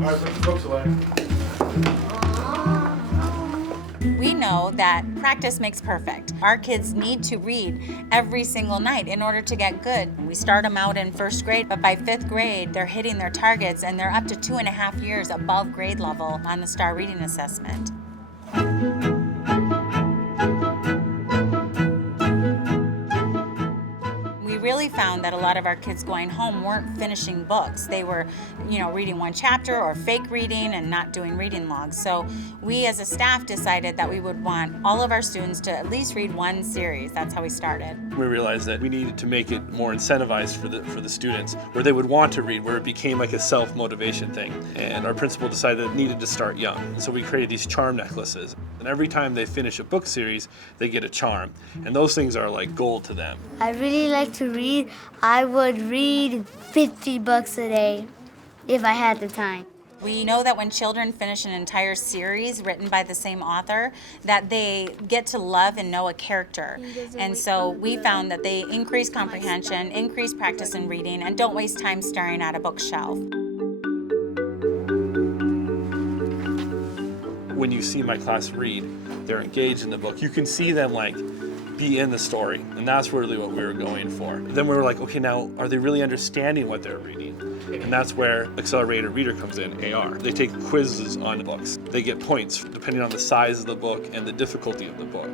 right, put the books away. We know that practice makes perfect. Our kids need to read every single night in order to get good. We start them out in first grade, but by fifth grade, they're hitting their targets and they're up to 2.5 years above grade level on the STAR reading assessment. We really found that a lot of our kids going home weren't finishing books. They were, reading one chapter or fake reading and not doing reading logs. So we as a staff decided that we would want all of our students to at least read one series. That's how we started. We realized that we needed to make it more incentivized for the students, where they would want to read, where it became like a self-motivation thing. And our principal decided it needed to start young. So we created these charm necklaces. And every time they finish a book series, they get a charm. And those things are like gold to them. I really like to read. I would read 50 books a day if I had the time. We know that when children finish an entire series written by the same author, that they get to love and know a character. And so we found that they increase comprehension, increase practice in reading, and don't waste time staring at a bookshelf. When you see my class read, they're engaged in the book. You can see them be in the story, and that's really what we were going for. Then we were like, okay, now are they really understanding what they're reading? And that's where Accelerated Reader comes in, AR. They take quizzes on books. They get points depending on the size of the book and the difficulty of the book.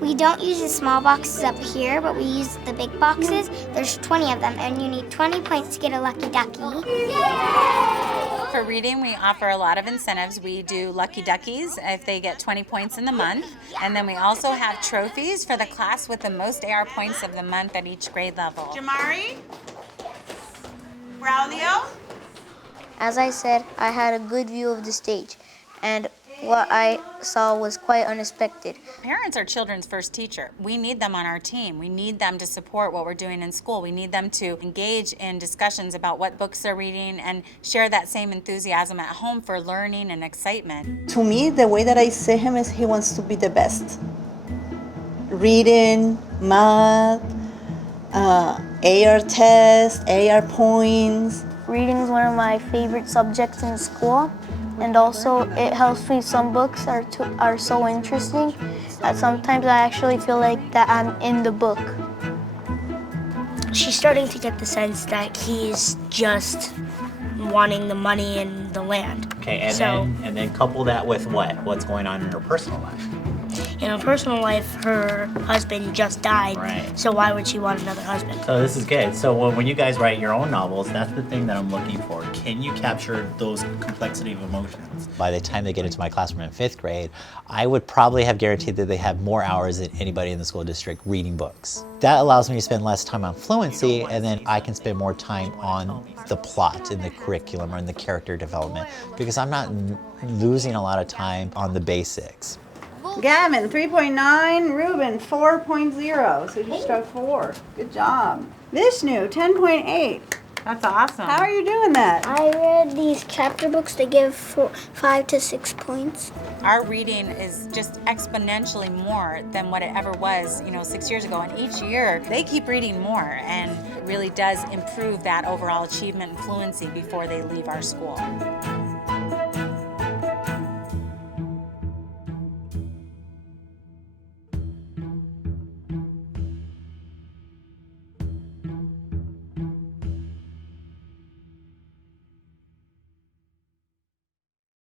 We don't use the small boxes up here, but we use the big boxes. There's 20 of them, and you need 20 points to get a lucky ducky. For reading, we offer a lot of incentives. We do lucky duckies if they get 20 points in the month. And then we also have trophies for the class with the most AR points of the month at each grade level. Jamari? Braulio? As I said, I had a good view of the stage, and what I saw was quite unexpected. Parents are children's first teacher. We need them on our team. We need them to support what we're doing in school. We need them to engage in discussions about what books they're reading and share that same enthusiasm at home for learning and excitement. To me, the way that I see him is he wants to be the best. Reading, math, AR tests, AR points. Reading is one of my favorite subjects in school, and also it helps me. Some books are so interesting that sometimes I actually feel like that I'm in the book. She's starting to get the sense that he's just wanting the money and the land. Okay, and then couple that with what? What's going on in her personal life? In her personal life, her husband just died, Right. So why would she want another husband? So this is good. So when you guys write your own novels, that's the thing that I'm looking for. Can you capture those complexity of emotions? By the time they get into my classroom in 5th grade, I would probably have guaranteed that they have more hours than anybody in the school district reading books. That allows me to spend less time on fluency, and then I can spend more time on the plot and the curriculum and the character development, because I'm not losing a lot of time on the basics. Gavin, 3.9. Ruben, 4.0. So you just got 4. Good job. Vishnu, 10.8. That's awesome. How are you doing that? I read these chapter books. They give 5 to 6 points. Our reading is just exponentially more than what it ever was, 6 years ago. And each year, they keep reading more, and it really does improve that overall achievement and fluency before they leave our school.